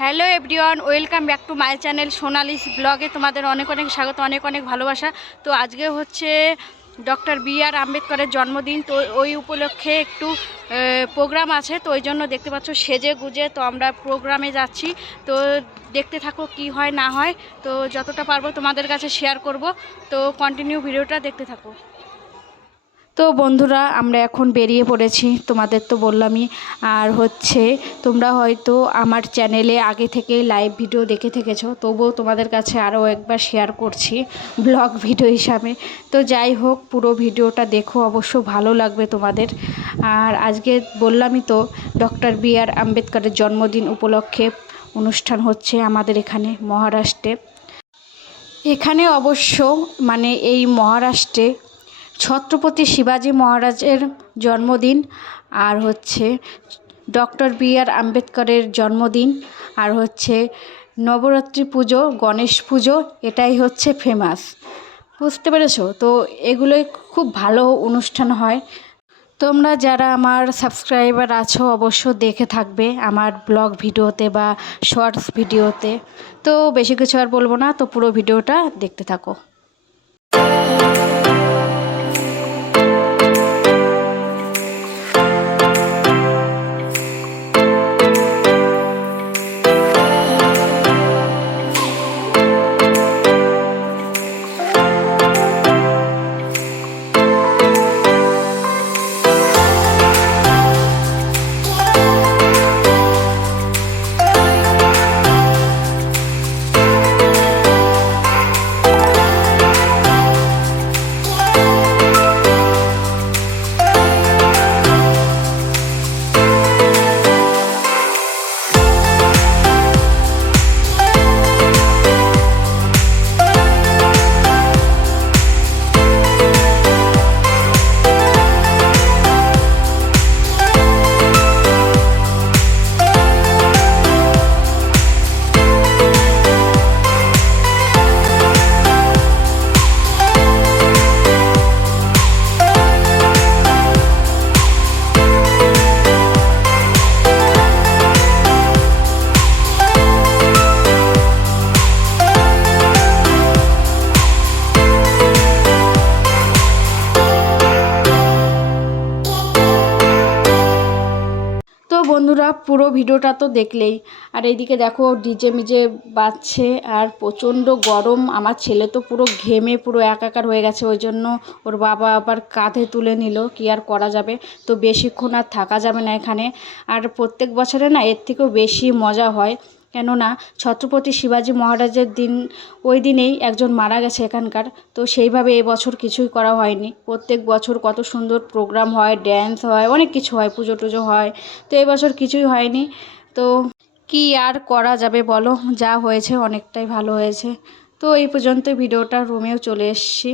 Hello everyone, welcome back to my channel Sonali's ব্লগে। তোমাদের অনেক অনেক স্বাগত, অনেক অনেক ভালোবাসা। তো আজকে হচ্ছে ডক্টর বি আর আম্বেদকরের জন্মদিন। তো ওই উপলক্ষে একটু প্রোগ্রাম আছে, তো ওই জন্য দেখতে পাচ্ছ সেজে গুজে তো আমরা প্রোগ্রামে যাচ্ছি। তো দেখতে থাকো কি হয় না হয়। তো যতটা পারব তোমাদের কাছে শেয়ার করব। তো কন্টিনিউ ভিডিওটা দেখতে থাকো। তো বন্ধুরা, আমরা এখন বেরিয়ে পড়েছি। তোমাদের তো বললামই। আর হচ্ছে, তোমরা হয়তো আমার চ্যানেলে আগে থেকে লাইভ ভিডিও দেখে থেকেছো। তবুও তোমাদের কাছে আরও একবার শেয়ার করছি ব্লগ ভিডিও হিসাবে। তো যাই হোক, পুরো ভিডিওটা দেখো, অবশ্য ভালো লাগবে তোমাদের। আর আজকে বললামই তো ডক্টর বি আর আম্বেদকরের জন্মদিন উপলক্ষে অনুষ্ঠান হচ্ছে আমাদের এখানে মহারাষ্ট্রে। এখানে অবশ্য মানে এই মহারাষ্ট্রে ছত্রপতি শিবাজি মহারাজের জন্মদিন আর হচ্ছে ডক্টর বি আর আম্বেদকরের জন্মদিন আর হচ্ছে নবরাত্রি পুজো, গণেশ পুজো, এটাই হচ্ছে ফেমাস বুঝতে পেরেছ? তো এগুলোই খুব ভালো অনুষ্ঠান হয়। তোমরা যারা আমার সাবস্ক্রাইবার আছো অবশ্য দেখে থাকবে আমার ব্লগ ভিডিওতে বা শর্টস ভিডিওতে। তো বেশি কিছু আর বলব না, তো পুরো ভিডিওটা দেখতে থাকো। বন্ধুরা, পুরো ভিডিওটা তো দেখলেই। আর এইদিকে দেখো, ডিজে মিজে বাজছে আর প্রচণ্ড গরম। আমার ছেলে তো পুরো ঘেমে, পুরো একাকার হয়ে গেছে ওই জন্য ওর বাবা আবার কাঁধে তুলে নিল, কি আর করা যাবে? তো বেশিক্ষণ আর থাকা যাবে না এখানে। আর প্রত্যেক বছরে না, এর থেকেও বেশি মজা হয়। কেননা ছত্রপতি শিবাজি মহারাজের দিন, ওই দিনেই একজন মারা গেছে এখানকার। তো সেইভাবে এবছর কিছুই করা হয়নি। প্রত্যেক বছর কত সুন্দর প্রোগ্রাম হয় ড্যান্স হয়, অনেক কিছু হয় পুজো টুজো হয়। তো এবছর কিছুই হয়নি। তো কি আর করা যাবে বলো? যা হয়েছে অনেকটাই ভালো হয়েছে। তো এই পর্যন্ত ভিডিওটা। রুমেও চলে এসেছি।